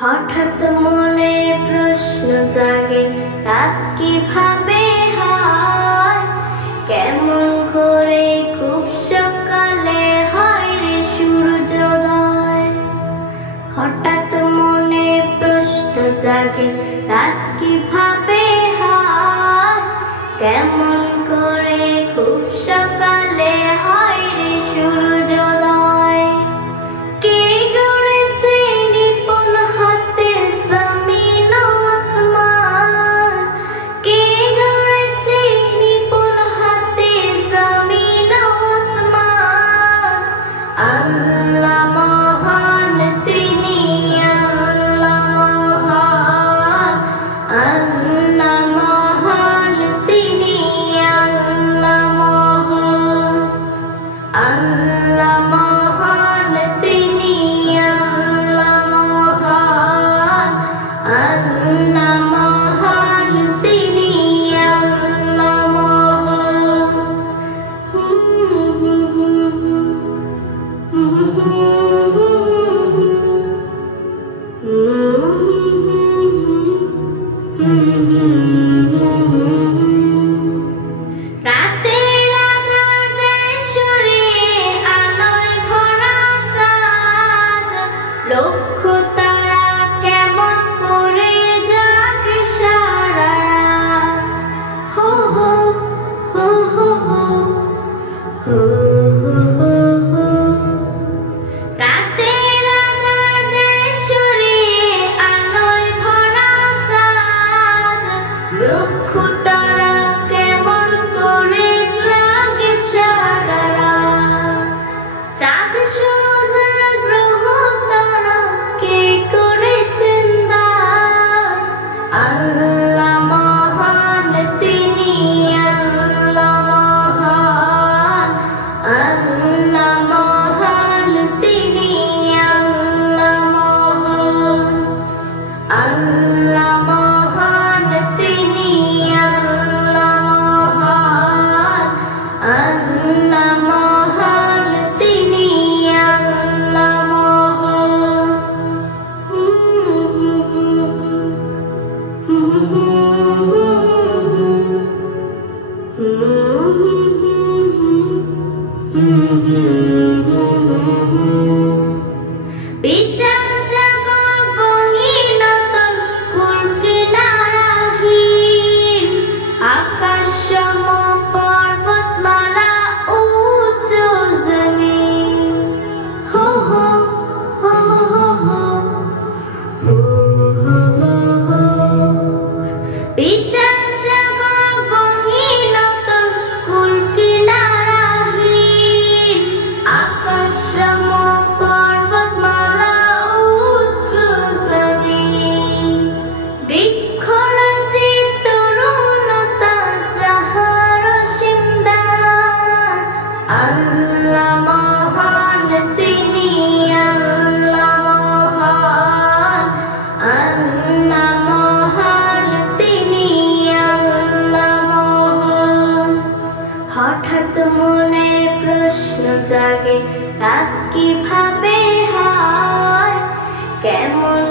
হঠাৎ মনে প্রশ্ন জাগে, রাত কিভাবে হয়, কেমন করে খুব সকালে হয় রে সূর্যোদয়। হঠাৎ মনে প্রশ্ন জাগে, রাত কিভাবে হয়, কেমন করে খুব সকালে হয় রে সূর্যোদয়। কে গড়েছে নিপুণ হাতে জমিন আসমান, কে গড়েছে নিপুণ হাতে জমিন আসমান। আল্লাহ মহান তিনি, আল্লাহ মহান, আল্লাহ মহান তিনি, আল্লাহ মহান, আল্লাহ মহান তিনি, আল্লাহ মহান, আল্লাহ মহান তিনি, আল্লাহ মহান। রাতের আধার দেয় সরিয়ে আলোয় ভরা চাঁদ, লক্ষ তারা কেমন করে জাগে সারা রাত। হো হো হো হো হো হো হো হো। রাতের আধার দেয় সরিয়ে আলোয় ভরা চাঁদ, লক্ষ তারা কেমন করে জাগে সারা রাত। চাঁদ সূরজ আর গ্রহ তারা কে করেছেন দান, আল্লাহ মহান তিনি, আল্লাহ মহান, আল্লাহ মহান তিনি, আল্লাহ মহান, আল্লাহ মহান তিনি, আল্লাহ মহান, আল্লাহ মহান তিনি, আল্লাহ মহান। বিশাল সাগর গহীনতল কুল কিনারাহীন, আকাশ সম পর্বতমালা উঁচু জমিন। হো হো হো হো হো হো হো হো। বিশাল সাগর গহীনতল কুল কিনারাহীন, আকাশ সম পর্বতমালা উঁচু জমিন। বৃক্ষরাজি তরুণতা যাহার অসীম দান, আল্লাহ মহান তিনি, আল্লাহ মহান, আল্লাহ মহান তিনি, আল্লাহ মহান। হঠাৎ মনে প্রশ্ন জাগে, রাত কিভাবে হয়, কেমন